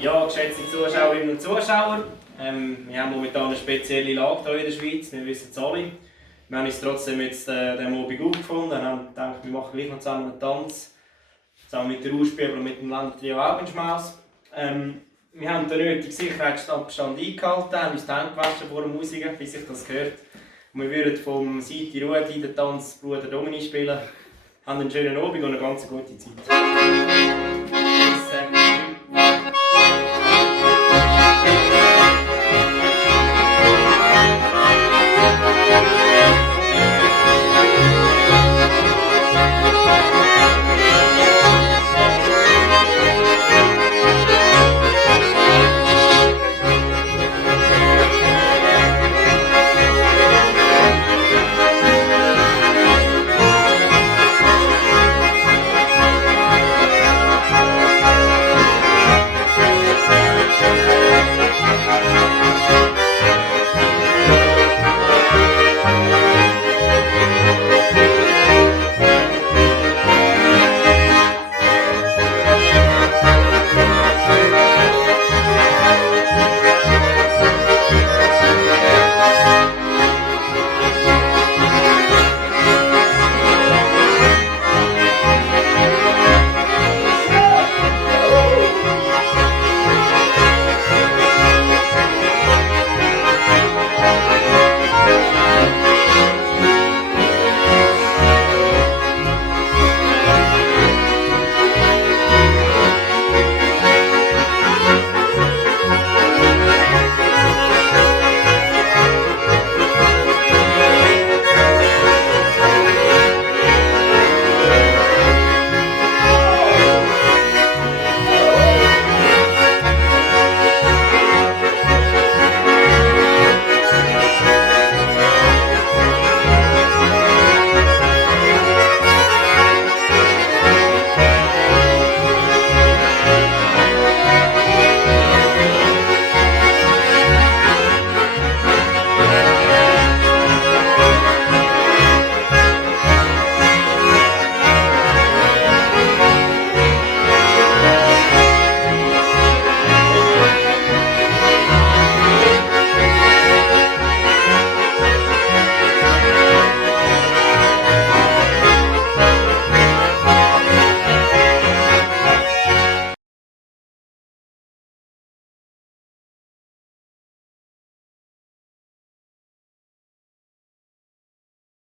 Ja, geschätzte Zuschauerinnen und Zuschauer, wir haben momentan eine spezielle Lage hier in der Schweiz, wir wissen es alle. Wir haben uns trotzdem jetzt den Abend aufgefunden und haben gedacht, wir machen gleich noch zusammen einen Tanz, zusammen mit der Urspiegel und mit dem Landtrio Augenschmaus. Wir haben den nötigen Sicherheitsabstand eingehalten, haben uns die Hände gewaschen vor der Musik, wie sich das gehört. Und wir würden vom Seite Rudi den Tanz Bruder Domini spielen. Haben einen schönen Abend und eine ganz gute Zeit.